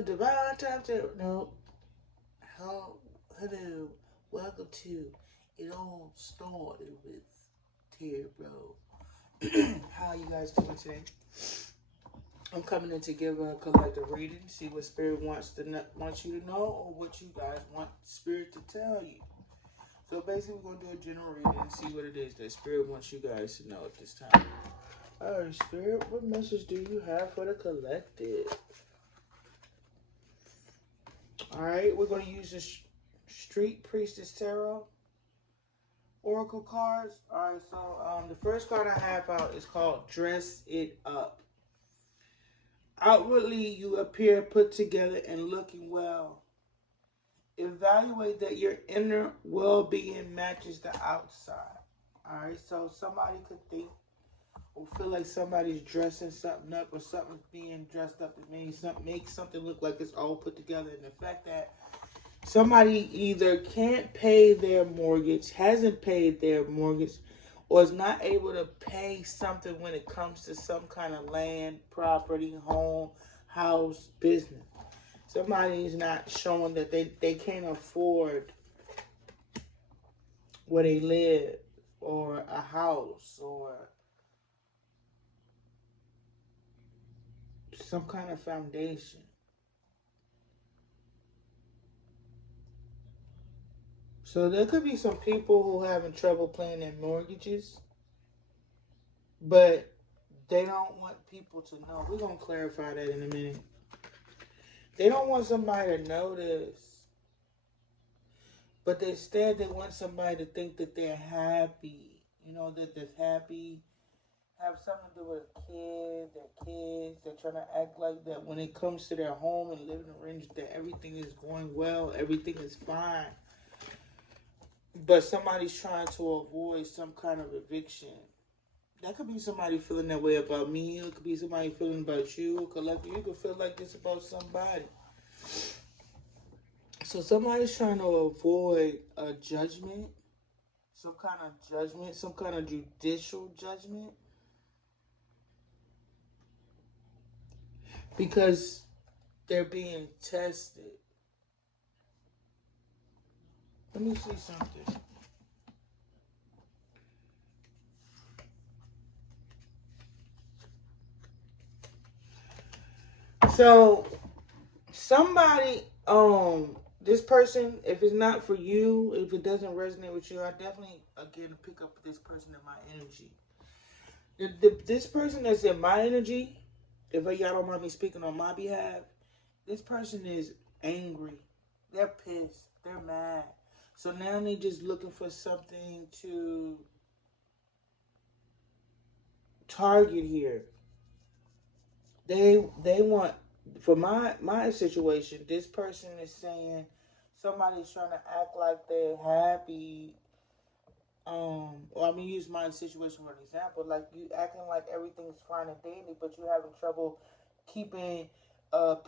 the divine time to no. Hello. Welcome to It All Started with Tear Bro. How you guys doing today? I'm coming in to give a collective reading, see what Spirit wants you to know, or what you guys want Spirit to tell you. So basically, we're gonna do a general reading and see what it is that Spirit wants you guys to know at this time. All right, Spirit, what message do you have for the collective? All right, we're gonna use the Street Priestess Tarot Oracle cards. All right, so the first card I have out is called Dress It Up. Outwardly, you appear put together and looking well. Evaluate that your inner well-being matches the outside. All right, so somebody could think or feel like somebody's dressing something up, or something's being dressed up that makes something look like it's all put together. And the fact that somebody either can't pay their mortgage, hasn't paid their mortgage, or is not able to pay something when it comes to some kind of land, property, home, house, business. Somebody is not showing that they can't afford where they live, or a house, or some kind of foundation. So there could be some people who are having trouble paying their mortgages, but they don't want people to know. We're going to clarify that in a minute. They don't want somebody to notice, but instead they want somebody to think that they're happy. You know, that they're happy, have something to do with their kids. They're trying to act like that when it comes to their home and living arrangement, that everything is going well, everything is fine. But somebody's trying to avoid some kind of eviction. That could be somebody feeling that way about me. It could be somebody feeling about you. Collectively, you could feel like this about somebody. So somebody's trying to avoid a judgment, some kind of judicial judgment, because they're being tested. Let me see something. So somebody, this person, if it's not for you, if it doesn't resonate with you, I definitely again pick up this person in my energy. This person that's in my energy, if y'all don't mind me speaking on my behalf, this person is angry. They're pissed. They're mad. So now they're just looking for something to target here. They want, for my situation, this person is saying somebody's trying to act like they're happy. Or I'm gonna use my situation for an example. Like, you acting like everything's fine and dandy, but you're having trouble keeping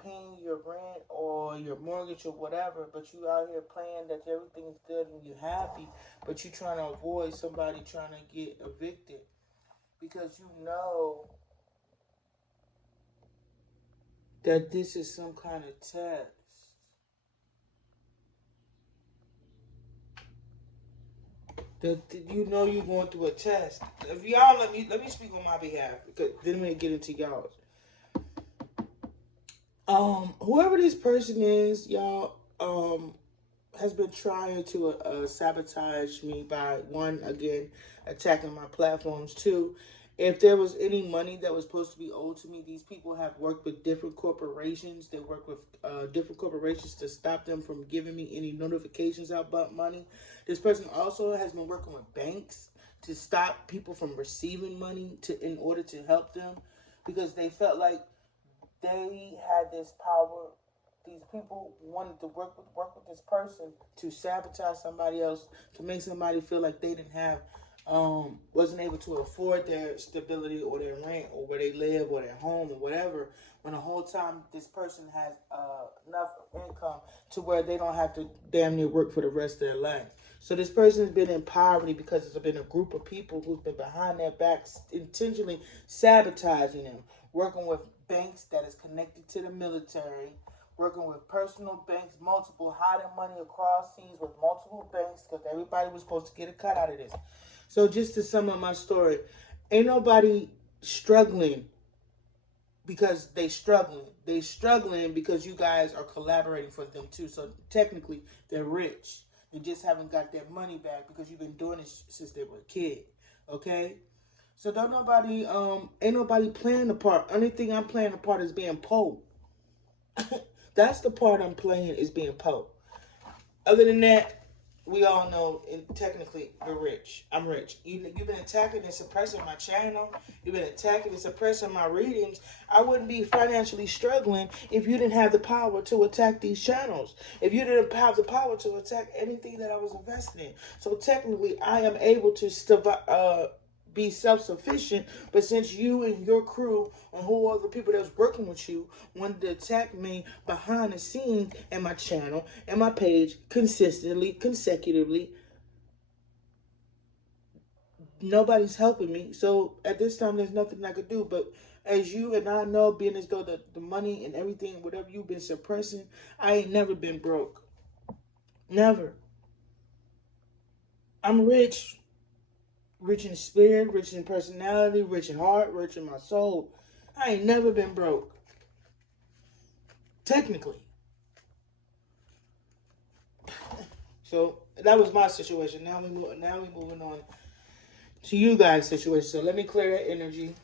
paying your rent or your mortgage or whatever, but you out here playing that everything's good and you're happy, but you're trying to avoid somebody trying to get evicted, because you know that this is some kind of test. That you know you're going through a test. If y'all let me speak on my behalf, because then we get into y'all's. Whoever this person is, y'all, has been trying to sabotage me by, one, again, attacking my platforms. Two, if there was any money that was supposed to be owed to me, these people have worked with different corporations. They work with different corporations to stop them from giving me any notifications about money. This person also has been working with banks to stop people from receiving money in order to help them, because they felt like they had this power. These people wanted to work with this person to sabotage somebody else, to make somebody feel like they didn't have, wasn't able to afford their stability or their rent or where they live or their home or whatever, when the whole time this person has enough income to where they don't have to damn near work for the rest of their life. So this person has been in poverty because there's been a group of people who've been behind their backs, intentionally sabotaging them, working with banks that is connected to the military, working with personal banks, multiple, hiding money across seas with multiple banks because everybody was supposed to get a cut out of this. So just to sum up my story, ain't nobody struggling because they struggling. They struggling because you guys are collaborating for them too. So technically, they're rich. They just haven't got their money back because you've been doing this since they were a kid. Okay? So don't nobody, ain't nobody playing the part. Only thing I'm playing the part is being Poe. That's the part I'm playing is being Poe. Other than that, we all know, and technically, we're rich. I'm rich. You've been attacking and suppressing my channel. You've been attacking and suppressing my readings. I wouldn't be financially struggling if you didn't have the power to attack these channels. If you didn't have the power to attack anything that I was investing in. So technically, I am able to be self-sufficient, but since you and your crew and who are the people that's working with you wanted to attack me behind the scenes and my channel and my page consistently, consecutively, nobody's helping me. So at this time, there's nothing I could do. But as you and I know, being as though the money and everything, whatever you've been suppressing, I ain't never been broke. Never. I'm rich. Rich in spirit, rich in personality, rich in heart, rich in my soul. I ain't never been broke. Technically. So that was my situation. Now we moving on to you guys' situation. So let me clear that energy.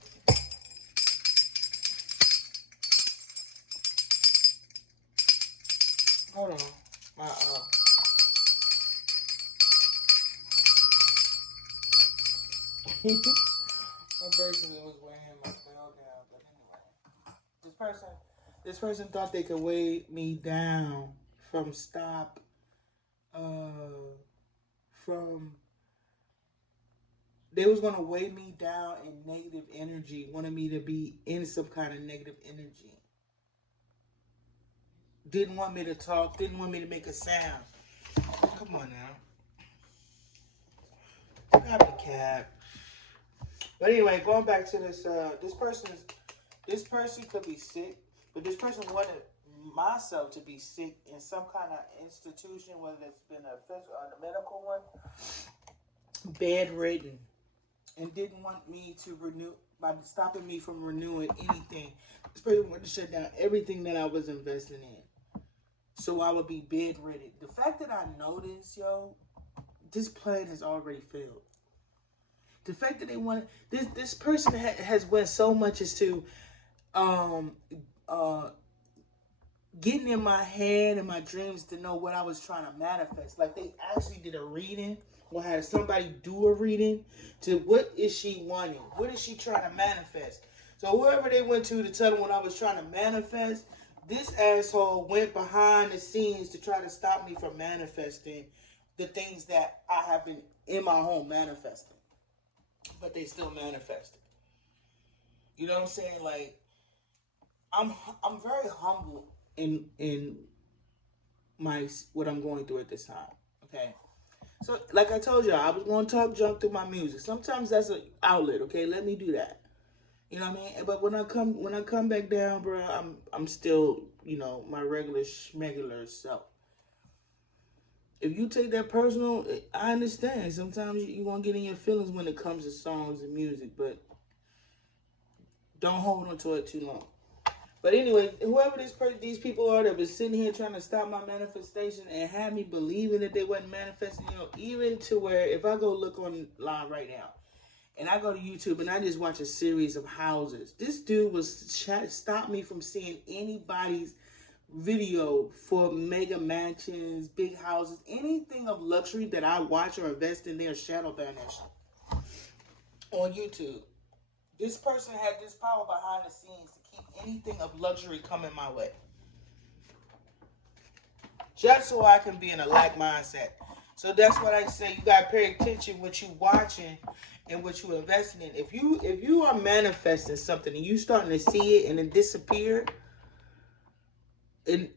Hold on. My my bracelet was wearing my bell down, but anyway. This person thought they could weigh me down from they was gonna weigh me down in negative energy, wanted me to be in some kind of negative energy. Didn't want me to talk, didn't want me to make a sound. Come on now. Grab the cab. But anyway, going back to this, this person could be sick, but this person wanted myself to be sick in some kind of institution, whether it's been a physical or a medical one, bedridden, and didn't want me to renew by stopping me from renewing anything. This person wanted to shut down everything that I was investing in, so I would be bedridden. The fact that I know this, yo, this plan has already failed. The fact that they want this person has went so much as to um getting in my head and my dreams to know what I was trying to manifest. Like they actually did a reading or had somebody do a reading to what is she wanting? What is she trying to manifest? So whoever they went to tell them what I was trying to manifest, this asshole went behind the scenes to try to stop me from manifesting the things that I have been in my home manifesting. But they still manifested. You know what I'm saying? Like I'm very humble in my what I'm going through at this time. Okay. So like I told you, I was going to talk junk through my music. Sometimes that's an outlet, okay? Let me do that. You know what I mean? But when I come back down, bro, I'm still, my regular schmegular self. If you take that personal, I understand. Sometimes you won't get in your feelings when it comes to songs and music, but don't hold on to it too long. But anyway, whoever these people are that was sitting here trying to stop my manifestation and had me believing that they wasn't manifesting, even to where if I go look online right now and I go to YouTube and I just watch a series of houses, this dude was stop me from seeing anybody's video for mega mansions, big houses, anything of luxury that I watch or invest in their shadow banish on YouTube. This person had this power behind the scenes to keep anything of luxury coming my way. Just so I can be in a lack mindset. So that's what I say. You gotta pay attention what you watching and what you investing in. If you are manifesting something and you starting to see it and it disappear, and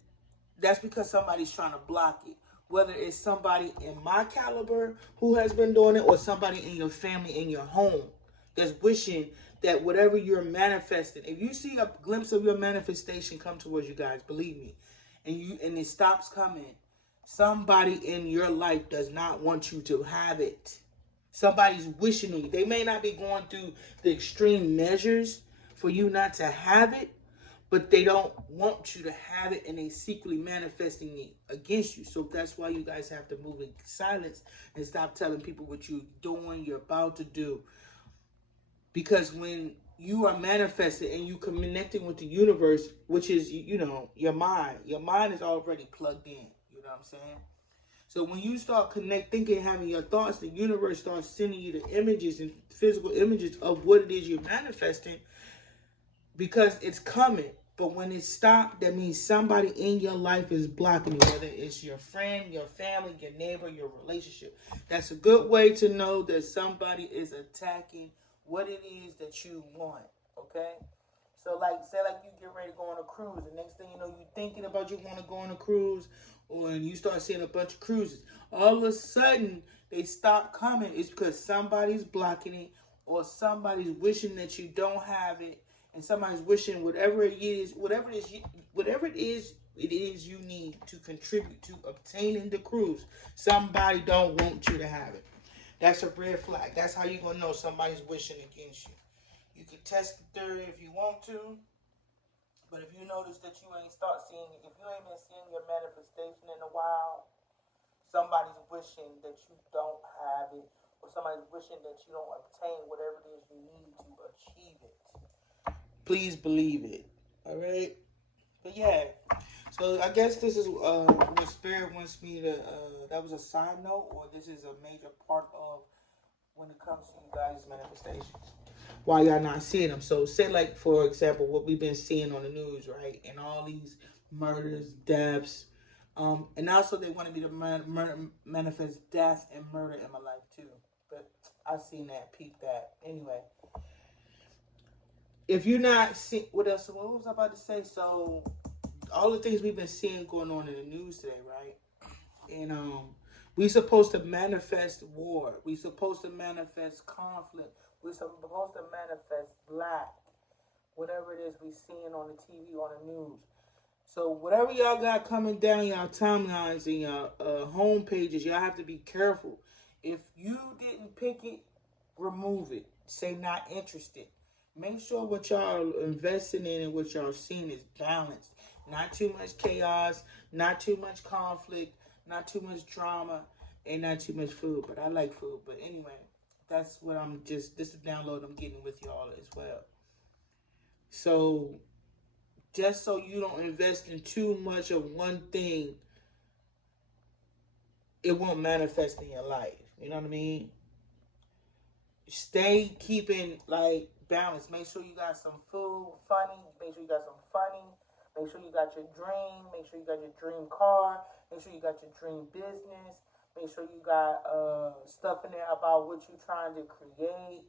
that's because somebody's trying to block it. Whether it's somebody in my caliber who has been doing it or somebody in your family, in your home, that's wishing that whatever you're manifesting, if you see a glimpse of your manifestation come towards you guys, believe me, and it stops coming, somebody in your life does not want you to have it. Somebody's wishing on you. They may not be going through the extreme measures for you not to have it, but they don't want you to have it, and they secretly manifesting it against you. So that's why you guys have to move in silence and stop telling people what you're doing, you're about to do. Because when you are manifesting and you connecting with the universe, which is, your mind is already plugged in. You know what I'm saying? So when you start thinking, having your thoughts, the universe starts sending you the images and physical images of what it is you're manifesting, because it's coming. But when it stops, that means somebody in your life is blocking you, whether it's your friend, your family, your neighbor, your relationship. That's a good way to know that somebody is attacking what it is that you want, okay? So, say you get ready to go on a cruise, the next thing you know, you're thinking about you want to go on a cruise, and you start seeing a bunch of cruises. All of a sudden, they stop coming. It's because somebody's blocking it, or somebody's wishing that you don't have it, and somebody's wishing whatever it is you need to contribute to obtaining the cruise. Somebody don't want you to have it. That's a red flag. That's how you're gonna know somebody's wishing against you. You can test the theory if you want to, but if you notice that if you ain't been seeing your manifestation in a while, somebody's wishing that you don't have it, or somebody's wishing that you don't obtain whatever it is you need to achieve it. Please believe it. All right. But yeah. So I guess this is what Spirit wants me to. That was a side note, or this is a major part of when it comes to you guys' manifestations. Why y'all not seeing them? So say for example, what we've been seeing on the news, right? And all these murders, deaths, and also they wanted me to manifest death and murder in my life too. But I've seen that, peep that. Anyway, if you're not seeing, what else? What was I about to say? So all the things we've been seeing going on in the news today, right? And we supposed to manifest war. We supposed to manifest conflict. We supposed to manifest lack. Whatever it is we seeing on the TV, on the news. So whatever y'all got coming down y'all timelines and y'all home pages, y'all have to be careful. If you didn't pick it, remove it. Say not interested. Make sure what y'all are investing in and what y'all seeing is balanced. Not too much chaos, not too much conflict, not too much drama, and not too much food. But I like food. But anyway, that's what this is a download I'm getting with y'all as well. So just so you don't invest in too much of one thing, it won't manifest in your life. You know what I mean? Stay keeping balance. Make sure you got some food, funny. Make sure you got some funny. Make sure you got your dream. Make sure you got your dream car. Make sure you got your dream business. Make sure you got stuff in there about what you're trying to create.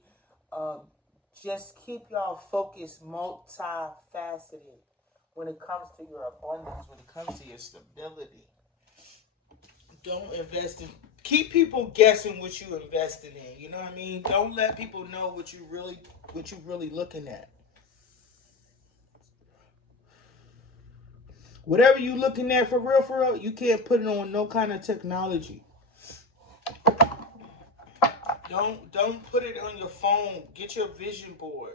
Just keep y'all focused, multifaceted when it comes to your abundance, when it comes to your stability. Don't invest in. Keep people guessing what you invested in. You know what I mean? Don't let people know what you really looking at. Whatever you looking at for real, you can't put it on no kind of technology. Don't put it on your phone. Get your vision board.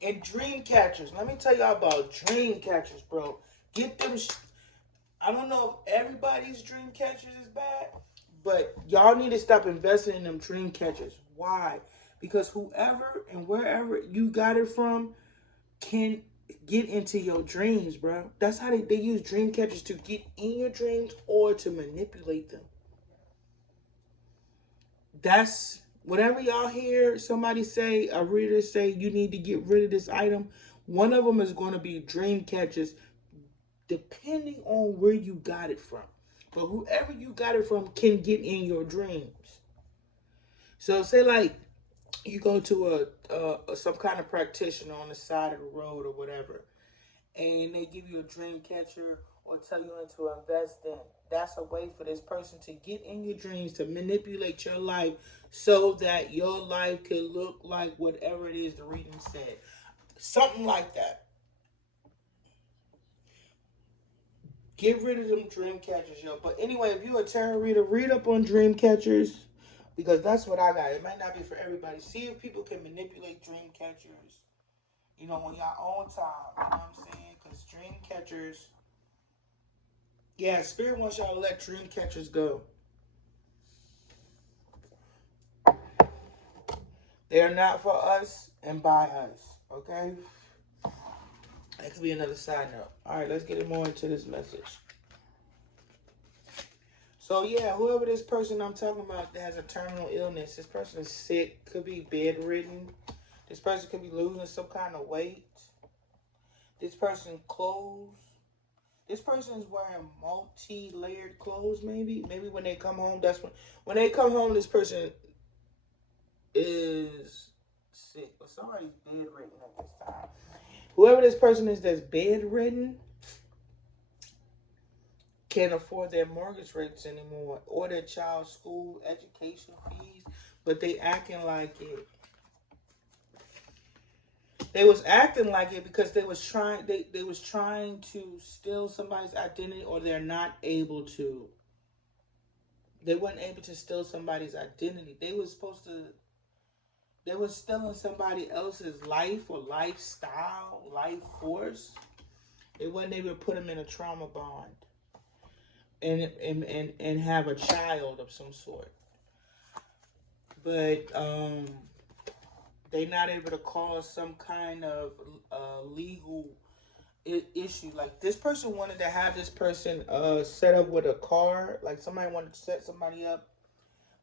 And dream catchers. Let me tell y'all about dream catchers, bro. Get them. I don't know if everybody's dream catchers is bad, but y'all need to stop investing in them dream catchers. Why? Because whoever and wherever you got it from can get into your dreams, bro. That's how they use dream catchers, to get in your dreams or to manipulate them. That's whatever y'all hear somebody say, a reader say you need to get rid of this item. One of them is going to be dream catchers, depending on where you got it from. But whoever you got it from can get in your dreams. So say you go to some kind of practitioner on the side of the road or whatever, and they give you a dream catcher or tell you to invest in. That's a way for this person to get in your dreams, to manipulate your life so that your life can look like whatever it is the reading said. Something like that. Get rid of them dream catchers, yo. But anyway, if you're a tarot reader, read up on dream catchers because that's what I got. It might not be for everybody. See if people can manipulate dream catchers, on your own time. You know what I'm saying? Because dream catchers, yeah, Spirit wants y'all to let dream catchers go. They're not for us and by us, okay? That could be another side note. All right, let's get more into this message. So, yeah, whoever this person I'm talking about that has a terminal illness, this person is sick, could be bedridden. This person could be losing some kind of weight. This person clothes. This person is wearing multi-layered clothes, maybe. Maybe when they come home, when they come home, this person is sick. But somebody's bedridden at this time. Whoever this person is that's bedridden can't afford their mortgage rates anymore or their child's school education fees, but they acting like it. They was acting like it because they was trying to steal somebody's identity, or they're not able to. They weren't able to steal somebody's identity. They were stealing somebody else's life or lifestyle, life force. They wasn't able to put them in a trauma bond and have a child of some sort. But they're not able to cause some kind of legal issue. Like, this person wanted to have this person set up with a car. Like, somebody wanted to set somebody up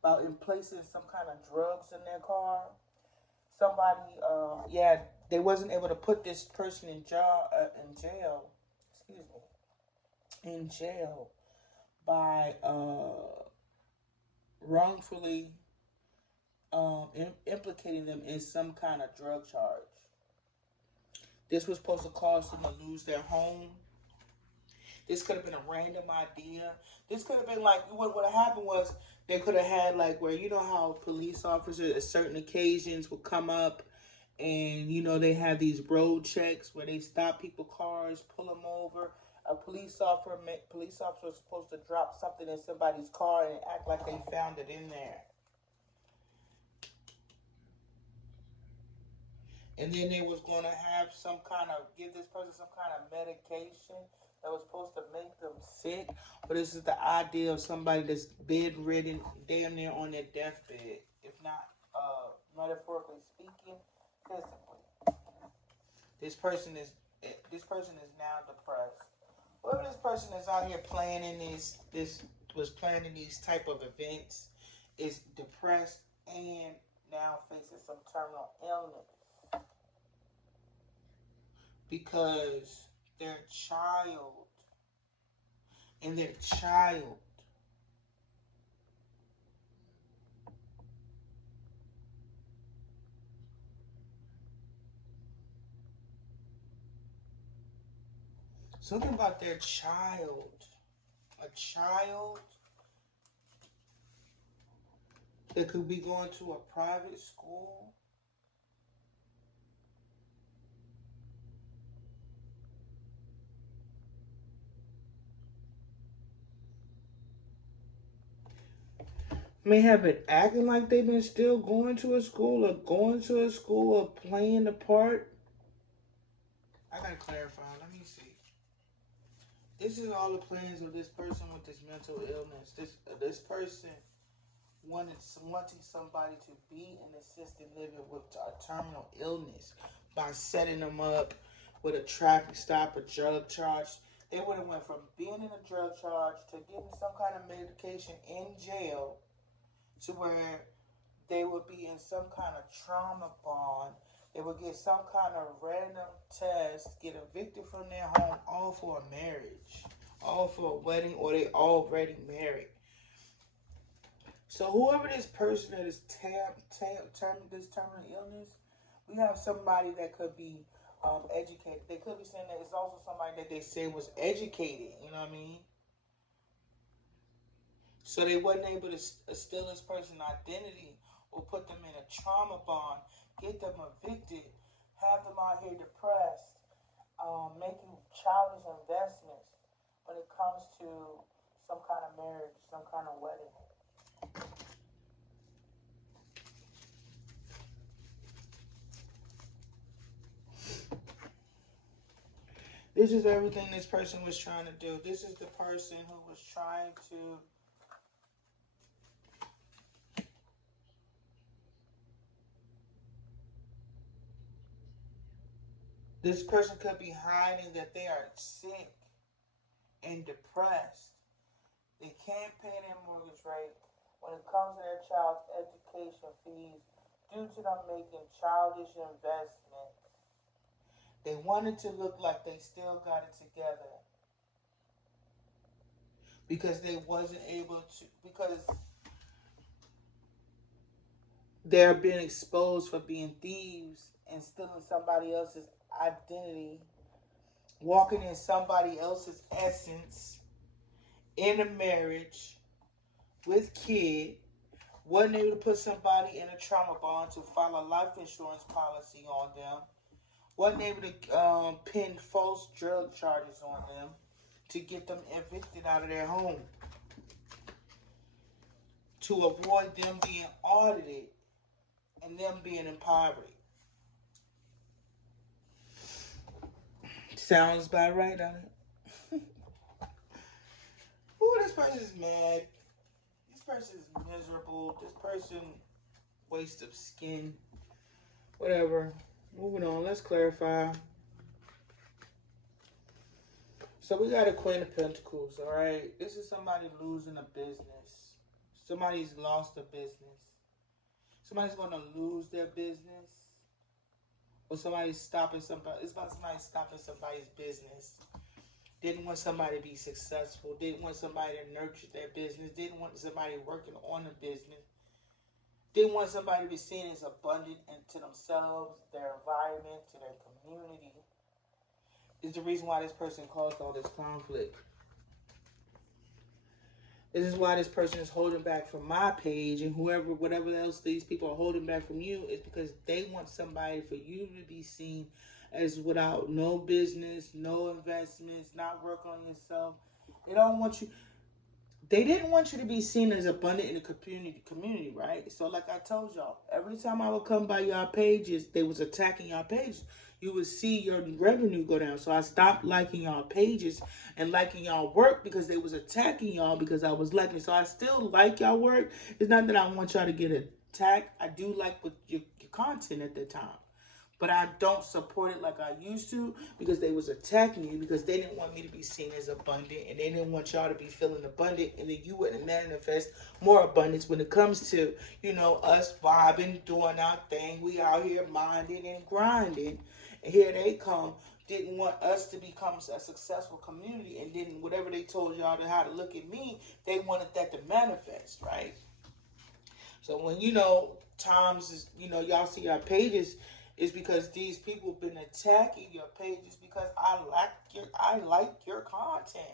about in placing some kind of drugs in their car. Somebody, they wasn't able to put this person in jail. In jail by wrongfully implicating them in some kind of drug charge. This was supposed to cause them to lose their home. This could have been a random idea. This could have been like, what happened was they could have had, like, where, you know how police officers at certain occasions would come up and, they have these road checks where they stop people's cars, pull them over. A police officer was supposed to drop something in somebody's car and act like they found it in there. And then they was going to have give this person some kind of medication that was supposed to make them sick. But this is the idea of somebody that's bedridden, damn near on their deathbed, if not metaphorically speaking, physically. This person is now depressed. Whoever this person is out here planning was planning these type of events is depressed and now facing some terminal illness. Because their child something about their child, a child that could be going to a private school. May have been acting like they've been still going to a school or playing a part. I gotta clarify. Let me see. This is all the plans of this person with this mental illness. This person wanting somebody to be in assisted living with a terminal illness by setting them up with a traffic stop, a drug charge. They would have went from being in a drug charge to getting some kind of medication in jail to where they would be in some kind of trauma bond. They would get some kind of random test, get evicted from their home, all for a marriage, all for a wedding, or they already married. So whoever this person that is this terminal illness, we have somebody that could be educated. They could be saying that it's also somebody that they say was educated. You know what I mean? So they wasn't able to steal this person's identity or put them in a trauma bond, get them evicted, have them out here depressed, making childish investments, when it comes to some kind of marriage, some kind of wedding. This is everything this person was trying to do. This is the person who was trying to this person could be hiding that they are sick and depressed. They can't pay their mortgage rate when it comes to their child's education fees due to them making childish investments. They wanted to look like they still got it together because they wasn't able to, because they're being exposed for being thieves and stealing somebody else's identity, walking in somebody else's essence in a marriage with kid, wasn't able to put somebody in a trauma bond to file a life insurance policy on them, wasn't able to pin false drug charges on them to get them evicted out of their home, to avoid them being audited and them being in poverty. Sounds about right, doesn't it? Ooh, this person is mad. This person is miserable. This person, waste of skin. Whatever. Moving on. Let's clarify. So we got a Queen of Pentacles, all right? This is somebody losing a business. Somebody's lost a business. Somebody's going to lose their business. Or somebody's stopping somebody. It's about somebody stopping somebody's business. Didn't want somebody to be successful. Didn't want somebody to nurture their business. Didn't want somebody working on the business. Didn't want somebody to be seen as abundant and to themselves, their environment, to their community. Is the reason why this person caused all this conflict. This is why this person is holding back from my page, and whatever else these people are holding back from you is because they want somebody for you to be seen as without no business, no investments, not work on yourself. They don't want you. They didn't want you to be seen as abundant in the community, right? So like I told y'all, every time I would come by y'all pages, they was attacking y'all pages. You would see your revenue go down. So I stopped liking y'all pages and liking y'all work because they was attacking y'all because I was liking. So I still like y'all work. It's not that I want y'all to get attacked. I do like with your content at the time. But I don't support it like I used to because they was attacking you because they didn't want me to be seen as abundant and they didn't want y'all to be feeling abundant and then you wouldn't manifest more abundance when it comes to, us vibing, doing our thing. We out here minding and grinding. And here they come. Didn't want us to become a successful community and then whatever they told y'all to how to look at me, they wanted that to manifest, right? So when times is y'all see our pages, it's because these people been attacking your pages because I like your content.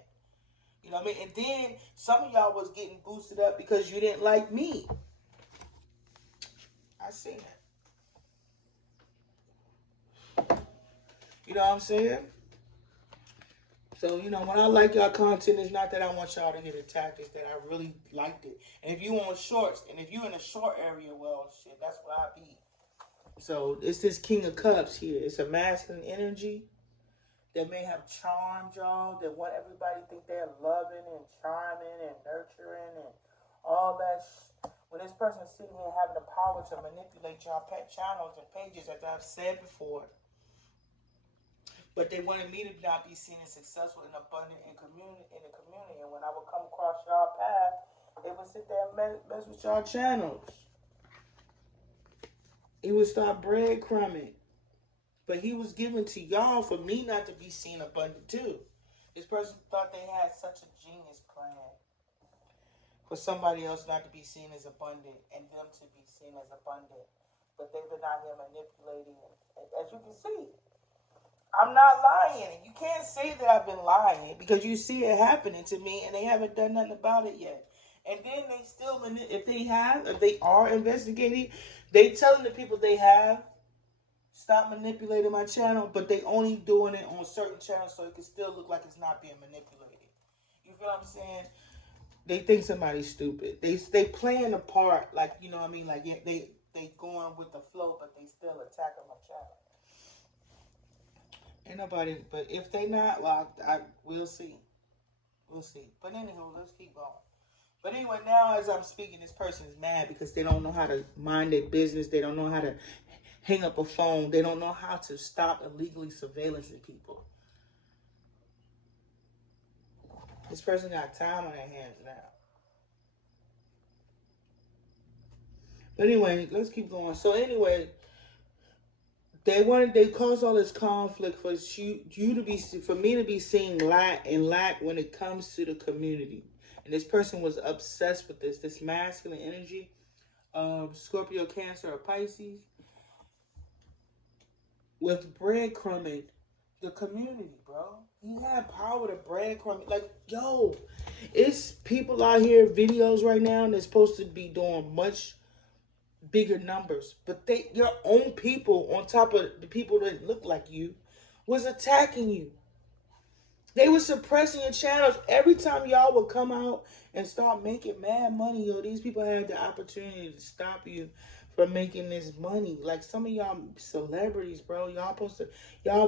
You know what I mean? And then some of y'all was getting boosted up because you didn't like me. I seen it. You know what I'm saying? So, when I like y'all content, it's not that I want y'all to get attacked. It's that I really liked it. And if you on shorts, and if you in a short area, well, shit, that's what I be. So, it's this King of Cups here. It's a masculine energy that may have charmed y'all, that want everybody to think they're loving and charming and nurturing and all that. When this person is sitting here having the power to manipulate y'all pet channels and pages, as I've said before, but they wanted me to not be seen as successful and abundant in the community. And when I would come across y'all path, they would sit there and mess with y'all channels. He would start breadcrumbing. But he was given to y'all for me not to be seen abundant too. This person thought they had such a genius plan for somebody else not to be seen as abundant and them to be seen as abundant. But they've been out here manipulating. As you can see, I'm not lying. You can't say that I've been lying because you see it happening to me and they haven't done nothing about it yet. And then they still, if they are investigating, they telling the people they have, stop manipulating my channel, but they only doing it on certain channels so it can still look like it's not being manipulated. You feel what I'm saying? They think somebody's stupid. They playing a part, like, you know what I mean? Like, yeah, they going with the flow, but they still attacking my channel. Ain't nobody, but if they not locked, we'll see. We'll see. But anyhow, let's keep going. But anyway, now as I'm speaking, this person is mad because they don't know how to mind their business. They don't know how to hang up a phone. They don't know how to stop illegally surveillancing people. This person got time on their hands now. But anyway, let's keep going. So anyway, they caused all this conflict for you to be, for me to be seen lack when it comes to the community. And this person was obsessed with this masculine energy, Scorpio, Cancer, or Pisces, with breadcrumbing the community, bro. He had power to breadcrumb. Like, yo, it's people out here, videos right now, and they're supposed to be doing much bigger numbers, but your own people, on top of the people that look like you, was attacking you. They were suppressing your channels. Every time y'all would come out and start making mad money, yo, these people had the opportunity to stop you from making this money. Like some of y'all celebrities, bro, y'all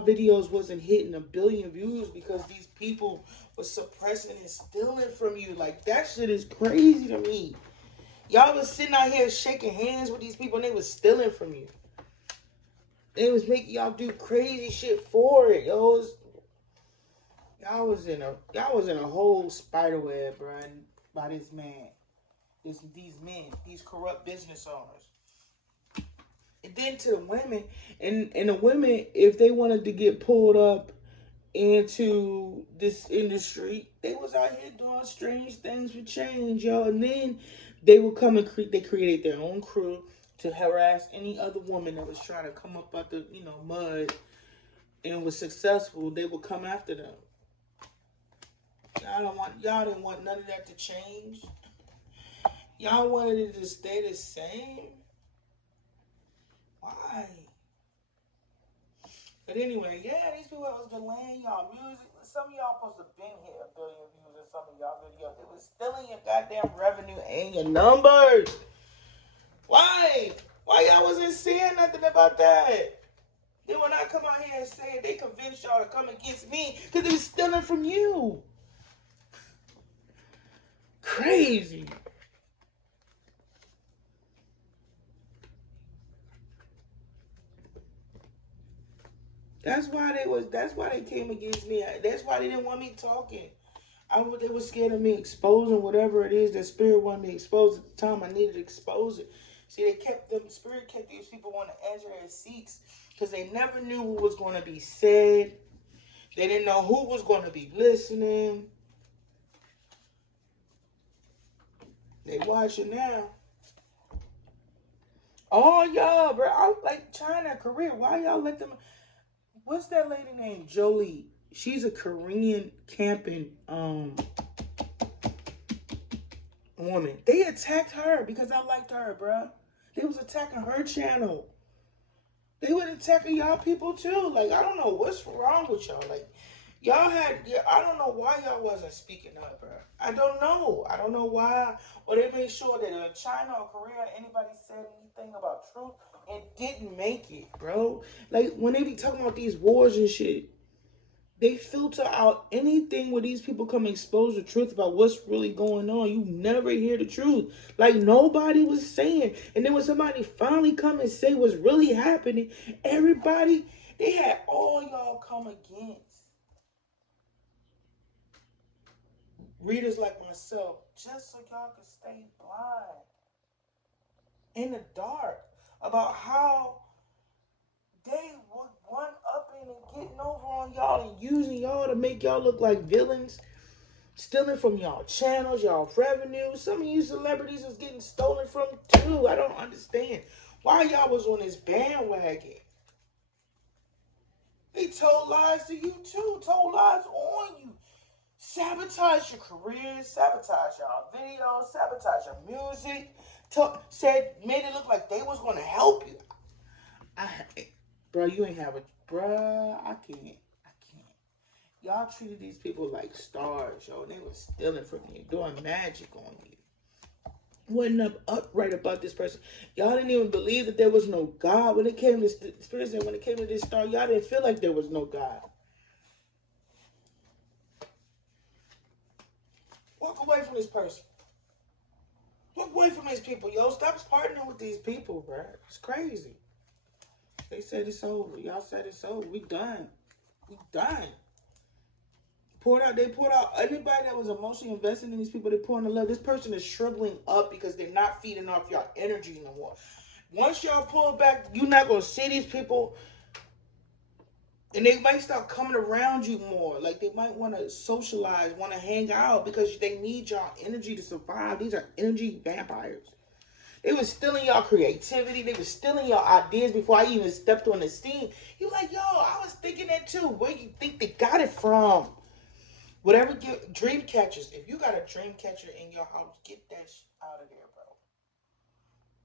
videos wasn't hitting 1 billion views because these people were suppressing and stealing from you. Like, that shit is crazy to me. Y'all was sitting out here shaking hands with these people and they was stealing from you. They was making y'all do crazy shit for it, yo. Y'all was in a whole spider web, bro, by this man. These men, these corrupt business owners. And then to the women, and the women, if they wanted to get pulled up into this industry, they was out here doing strange things for change, yo. And then they would come and they created their own crew to harass any other woman that was trying to come up out the mud and was successful. They would come after them. Y'all didn't want none of that to change. Y'all wanted it to stay the same. Why? But anyway, yeah, these people was delaying y'all music. Some of y'all supposed to been hit 1 billion views in some of y'all videos. It was stealing your goddamn revenue and your numbers. Why? Why y'all wasn't saying nothing about that? Then when I come out here and say it, they convinced y'all to come against me because they was stealing from you. Crazy. That's why they came against me. That's why they didn't want me talking. They were scared of me exposing whatever it is that spirit wanted me exposed at the time. I needed to expose it. See, spirit kept these people on the edge of their seats because they never knew what was going to be said. They didn't know who was going to be listening. They watching now. Oh, y'all, bro. I like China, Korea. Why y'all let them? What's that lady named Jolie? She's a Korean camping woman. They attacked her because I liked her, bro. They was attacking her channel. They were attacking y'all people too. Like, I don't know what's wrong with y'all. Like, I don't know why y'all wasn't speaking up, bro. I don't know. I don't know why. Or they made sure that in China or Korea, anybody said anything about truth and didn't make it, bro. Like, when they be talking about these wars and shit, they filter out anything where these people come expose the truth about what's really going on. You never hear the truth. Like, nobody was saying. And then when somebody finally come and say what's really happening, everybody, they had all y'all come against. Readers like myself, just so y'all could stay blind in the dark about how they would one upping and getting over on y'all and using y'all to make y'all look like villains, stealing from y'all channels, y'all revenue. Some of you celebrities was getting stolen from too. I don't understand why y'all was on this bandwagon. They told lies to you too, told lies on you. Sabotage your career, sabotage y'all videos, sabotage your music. Made it look like they was going to help you. Bro, you ain't have a... Bro, I can't. Y'all treated these people like stars, yo. And they were stealing from you, doing magic on you. Wasn't upright about this person. Y'all didn't even believe that there was no God. When it came to spirits and when it came to this star, y'all didn't feel like there was no God. Walk away from this person. Walk away from these people, yo. Stop partnering with these people, bro. It's crazy. They said it's over. Y'all said it's over. We done. We done. They poured out anybody that was emotionally invested in these people. They pouring the love. This person is shriveling up because they're not feeding off y'all energy no more. Once y'all pull back, you're not gonna see these people, and they might start coming around you more. Like they might want to socialize, want to hang out because they need y'all energy to survive. These are energy vampires. They was stealing y'all creativity. They was stealing y'all ideas before I even stepped on the scene. You like, yo, I was thinking that too. Where you think they got it from? Whatever, dream catchers. If you got a dream catcher in your house, get that out of there, bro.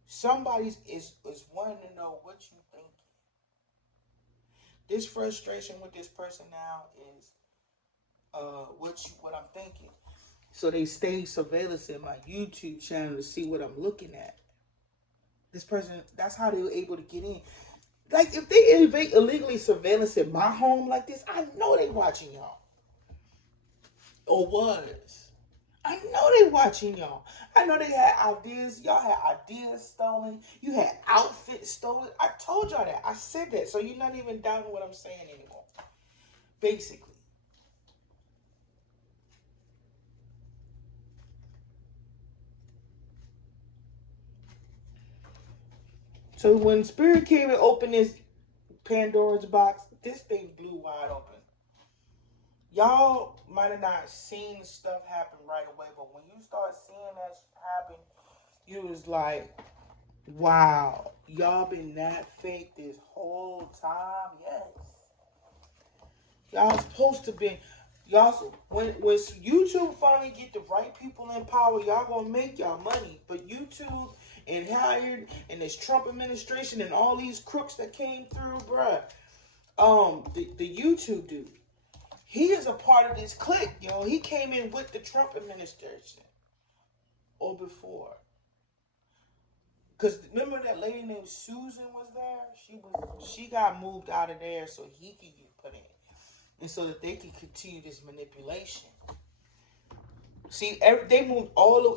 Somebody's is wanting to know what you think. This frustration with this person now is what I'm thinking. So they stay surveillance in my YouTube channel to see what I'm looking at. This person, that's how they were able to get in. Like if they illegally surveillance in my home like this, I know they watching y'all. Or was. I know they watching y'all. I know they had ideas. Y'all had ideas stolen. You had outfits stolen. I told y'all that. I said that. So you're not even doubting what I'm saying anymore. Basically. So when Spirit came and opened this Pandora's box, this thing blew wide open. Y'all might have not seen stuff happen right away, but when you start seeing that happen, you was like, wow, y'all been that fake this whole time? Yes. Y'all supposed to be, y'all, when YouTube finally get the right people in power, y'all gonna make y'all money. But YouTube and hired and this Trump administration and all these crooks that came through, bruh, the YouTube dude, he is a part of this clique, yo. He came in with the Trump administration or before. Because remember that lady named Susan was there? She got moved out of there so he could get put in. And so that they could continue this manipulation. See, they moved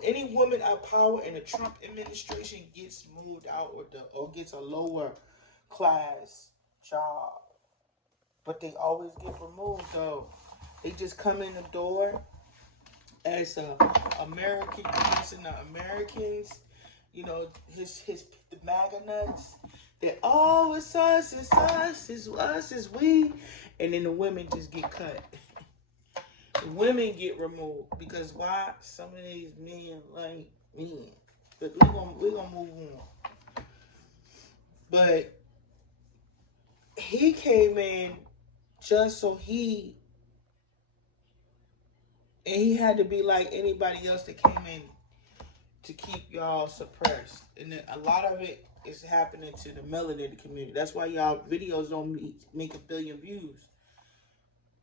any woman of power in the Trump administration gets moved out or gets a lower class job. But they always get removed though. They just come in the door as American producing the Americans, you know, the MAGA nuts. That it's us, it's us, it's us, it's we, and then the women just get cut. The women get removed because why? Some of these men like men. But we're gonna move on. But he came in just so he had to be like anybody else that came in to keep y'all suppressed. And a lot of it is happening to the melanated community. That's why y'all videos don't make 1 billion views.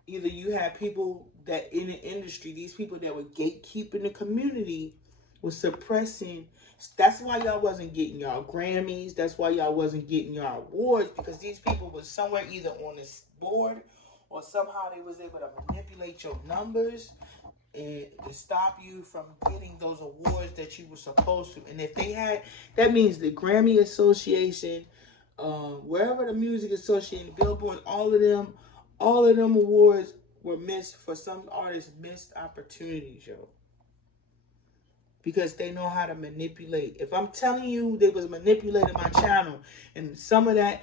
Either you have people that in the industry, these people that were gatekeeping the community, was suppressing. That's why y'all wasn't getting y'all Grammys. That's why y'all wasn't getting y'all awards, because these people was somewhere either on this board or somehow they was able to manipulate your numbers and to stop you from getting those awards that you were supposed to. And if they had, that means the Grammy Association, wherever the music association, Billboard, all of them awards were missed for some artists, missed opportunities, yo. Because they know how to manipulate. If I'm telling you they was manipulating my channel, and some of that,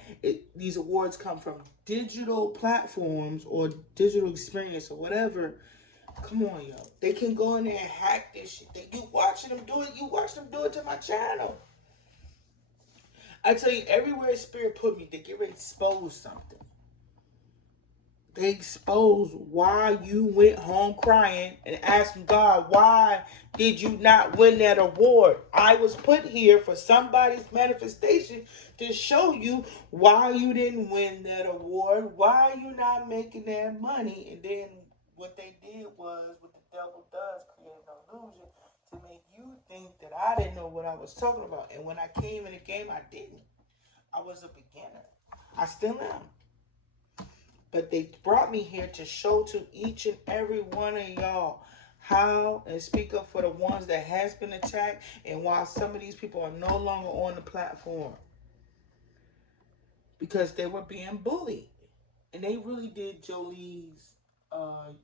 these awards come from digital platforms or digital experience or whatever. Come on, yo. They can go in there and hack this shit. You watching them do it. You watch them do it to my channel. I tell you, everywhere Spirit put me, they get ready to expose something. They expose why you went home crying and asking God, why did you not win that award? I was put here for somebody's manifestation to show you why you didn't win that award, why you not making that money. And then what they did was, what the devil does, create an illusion to make you think that I didn't know what I was talking about. And when I came in the game, I didn't. I was a beginner. I still am. But they brought me here to show to each and every one of y'all how, and speak up for the ones that has been attacked, and why some of these people are no longer on the platform because they were being bullied. And they really did Jolie's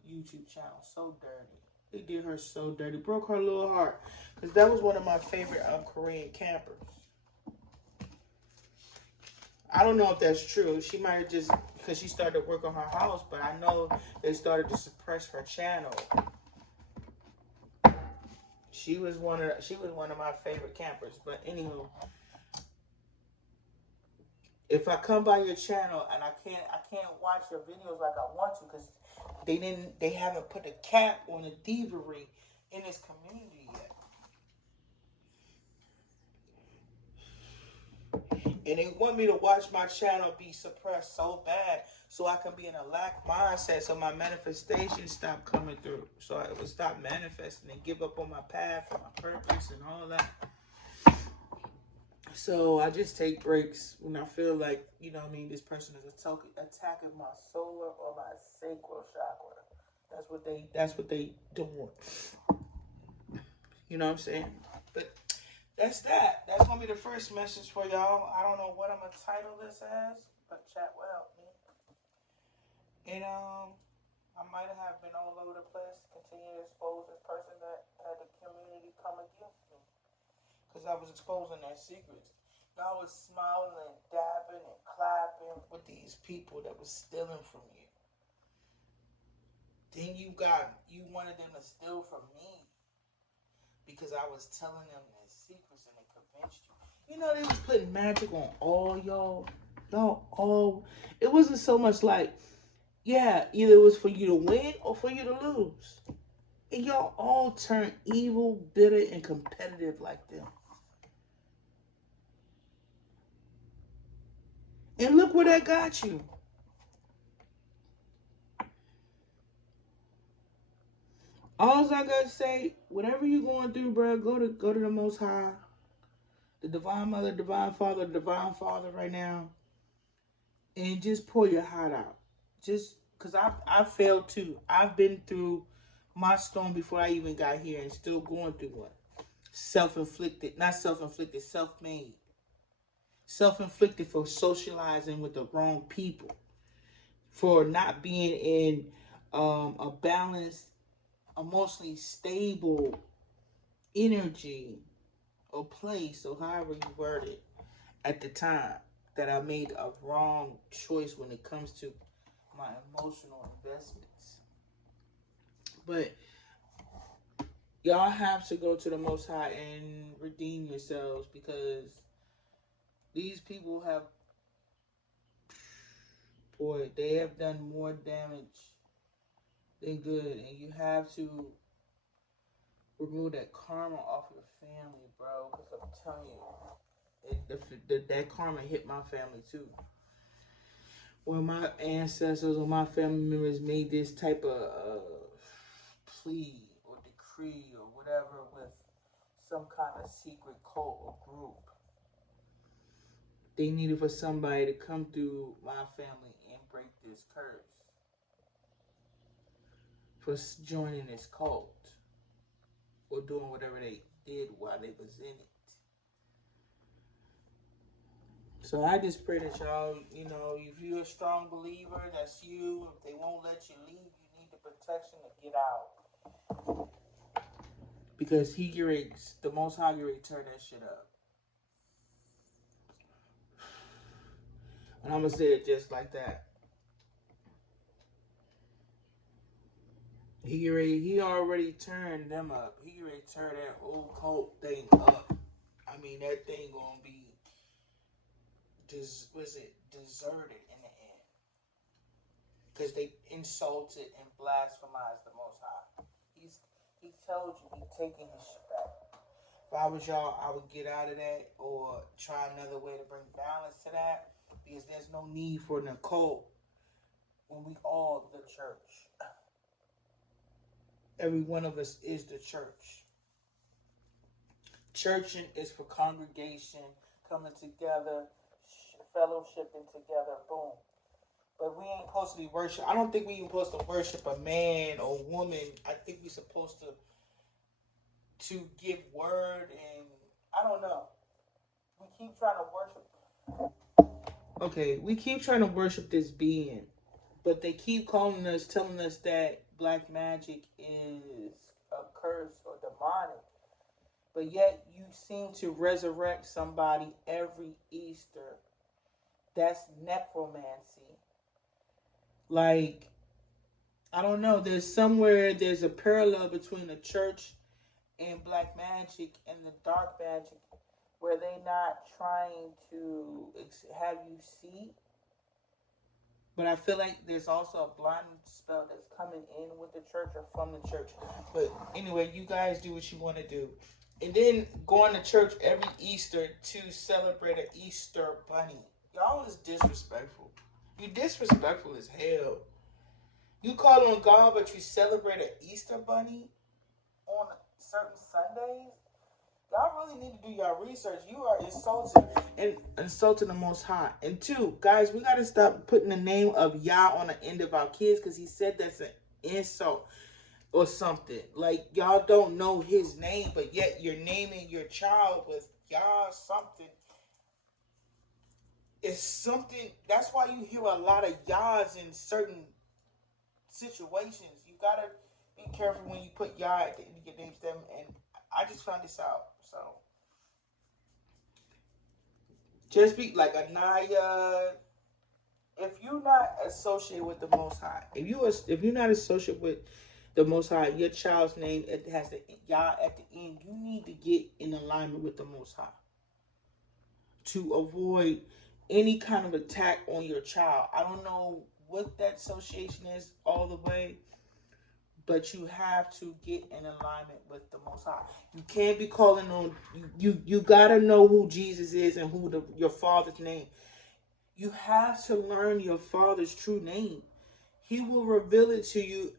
YouTube channel so dirty. They did her so dirty. Broke her little heart. Because that was one of my favorite Korean campers. I don't know if that's true. She might have just, because she started to work on her house, but I know they started to suppress her channel. She was one of my favorite campers. But anywho, if I come by your channel and I can't watch your videos like I want to, because they haven't put a cap on the thievery in this community yet. And they want me to watch my channel be suppressed so bad so I can be in a lack mindset, so my manifestation stop coming through. So I would stop manifesting and give up on my path and my purpose and all that. So I just take breaks when I feel like, this person is attacking my solar or my sacral chakra. That's what they doing. You know what I'm saying? But that's that. That's gonna be the first message for y'all. I don't know what I'm gonna title this as, but chat will help me. And I might have been all over the place, continue to expose this person that had the community come against me, because I was exposing their secrets. I was smiling and dabbing and clapping with these people that was stealing from you. Then you wanted them to steal from me because I was telling them their secrets and they convinced you. They was putting magic on all y'all. Y'all all. It wasn't so much like, yeah, either it was for you to win or for you to lose. And y'all all turned evil, bitter, and competitive like them. And look where that got you. All I gotta say, whatever you going through, bro, go to the Most High, the Divine Mother, Divine Father right now, and just pour your heart out. Just because I failed too. I've been through my storm before I even got here, and still going through one. Self-inflicted, not self-inflicted, self-made. Self-inflicted for socializing with the wrong people, for not being in a balanced, emotionally stable energy or place, or however you word it, at the time that I made a wrong choice when it comes to my emotional investments. But y'all have to go to the Most High and redeem yourselves, because these people have, boy, they have done more damage than good, and you have to remove that karma off your family, bro. Because I'm telling you, that karma hit my family too. When my ancestors or my family members made this type of plea or decree or whatever with some kind of secret cult or group, they needed for somebody to come through my family and break this curse for joining this cult or doing whatever they did while they was in it. So I just pray that y'all, if you're a strong believer, that's you. If they won't let you leave, you need the protection to get out. Because the Most High get ready to turn that shit up. And I'm going to say it just like that. He already turned them up. He already turned that old cult thing up. I mean, that thing going to be, deserted in the end. Because they insulted and blasphemized the Most High. He told you he's taking his shit back. If I was y'all, I would get out of that or try another way to bring balance to that, because there's no need for an occult when we all the church. every one of us is the church. Churching is for congregation, coming together, fellowshipping together, boom. But we ain't supposed to be worship. I don't think we even supposed to worship a man or woman. I think we supposed to give word, and I don't know. We keep trying to worship. Okay, we keep trying to worship this being, but they keep calling us, telling us that black magic is a curse or demonic. But yet you seem to resurrect somebody every Easter. That's necromancy. Like, I don't know. There's a parallel between the church and black magic and the dark magic, where they not trying to have you see. But I feel like there's also a blind spell that's coming in with the church or from the church. But anyway, you guys do what you want to do. And then going to church every Easter to celebrate an Easter bunny. Y'all is disrespectful. You disrespectful as hell. You call on God, but you celebrate an Easter bunny on certain Sundays? Y'all really need to do y'all research. You are insulting the Most High. And two, guys, we gotta stop putting the name of Yah on the end of our kids, because he said that's an insult or something. Like, y'all don't know his name, but yet you're naming your child with Yah something. It's something. That's why you hear a lot of Yahs in certain situations. You gotta be careful when you put Yah at the end of your names. Them, and I just found this out. So just be like Anaya. If you're not associated with the Most High, if you're not associated with the Most High, your child's name, it has the Yah at the end. You need to get in alignment with the Most High to avoid any kind of attack on your child. I don't know what that association is all the way, but you have to get in alignment with the Most High. You can't be calling on you gotta know who Jesus is and who your father's name. You have to learn your father's true name. He will reveal it to you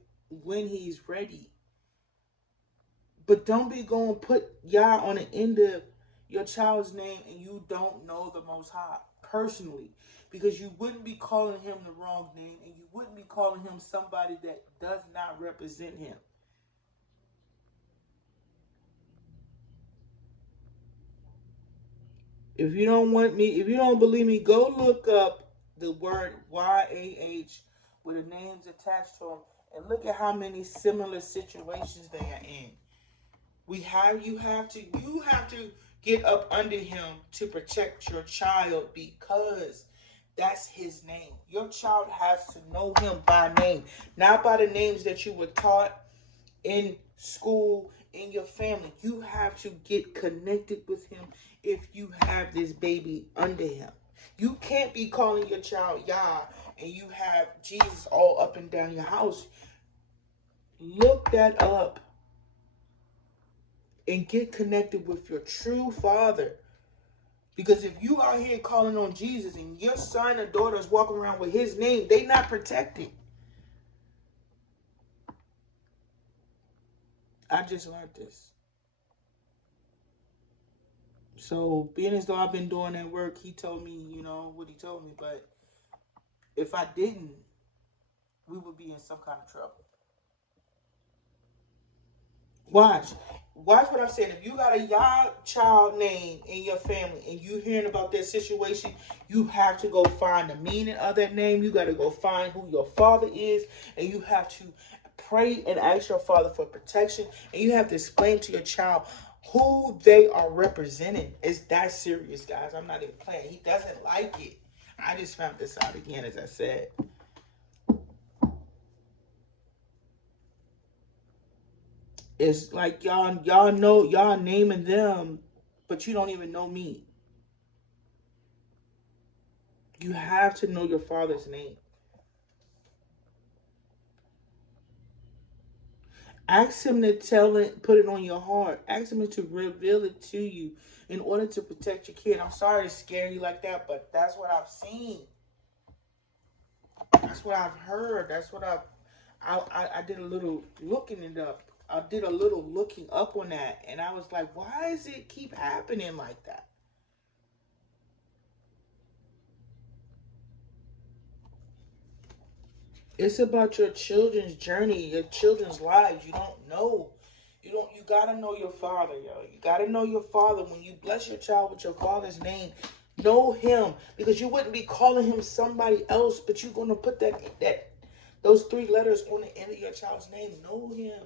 when he's ready. But don't be going to put Yah on the end of your child's name and you don't know the Most High personally. Because you wouldn't be calling him the wrong name, and you wouldn't be calling him somebody that does not represent him. If you don't believe me, go look up the word YAH with the names attached to them and look at how many similar situations they are in. You have to get up under him to protect your child, because that's his name. Your child has to know him by name, not by the names that you were taught in school, in your family. You have to get connected with him if you have this baby under him. You can't be calling your child Yah and you have Jesus all up and down your house. Look that up and get connected with your true father. Because if you out here calling on Jesus and your son or daughter is walking around with his name, they not protected. I just learned this. So, being as though I've been doing that work, he told me, what he told me. But if I didn't, we would be in some kind of trouble. Watch what I'm saying. If you got a Yah child name in your family and you hearing about that situation, you have to go find the meaning of that name. You got to go find who your father is, and you have to pray and ask your father for protection, and you have to explain to your child who they are representing. It's that serious, guys. I'm not even playing. He doesn't like it. I just found this out again, as I said. It's like y'all know, y'all naming them, but you don't even know me. You have to know your father's name. Ask him to put it on your heart. Ask him to reveal it to you in order to protect your kid. I'm sorry to scare you like that, but that's what I've seen. That's what I've heard. That's what I did a little looking it up. I did a little looking up on that, and I was like, why does it keep happening like that? It's about your children's journey, your children's lives. You don't know. You gotta know your father, yo. You gotta know your father. When you bless your child with your father's name, know him. Because you wouldn't be calling him somebody else, but you're gonna put those 3 letters on the end of your child's name. Know him.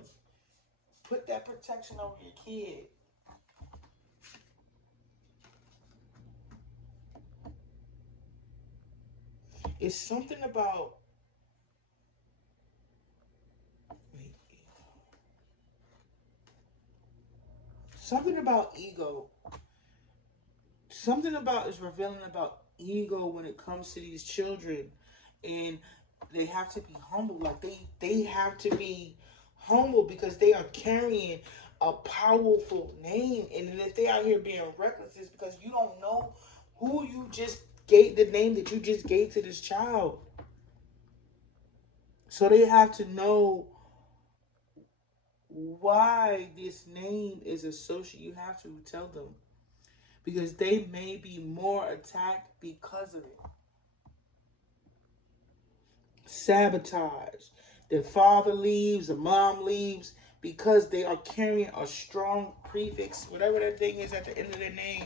Put that protection over your kid. It's something about ego. Something about is revealing about ego when it comes to these children, and they have to be humble. Like they have to be humble because they are carrying a powerful name, and if they out here being reckless, it's because you don't know who you just gave the name that you just gave to this child. So they have to know why this name is associated. You have to tell them because they may be more attacked because of it. Sabotage. The father leaves, the mom leaves because they are carrying a strong prefix, whatever that thing is at the end of their name.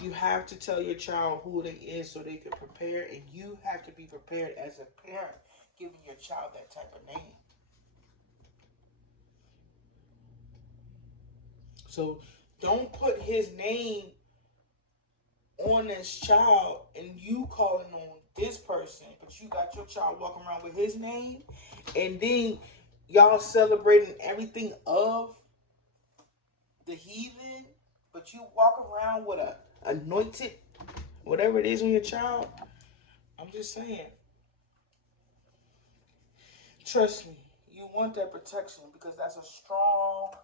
You have to tell your child who they is so they can prepare, and you have to be prepared as a parent giving your child that type of name. So don't put his name on this child and you calling on this person, but you got your child walking around with his name, and then y'all celebrating everything of the heathen, but you walk around with a anointed whatever it is on your child. I'm just saying, trust me, you want that protection because that's a strong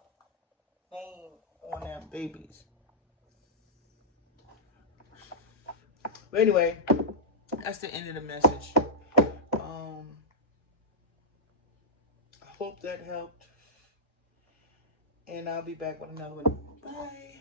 name on them babies. But anyway, that's the end of the message. I hope that helped, and I'll be back with another one. Bye.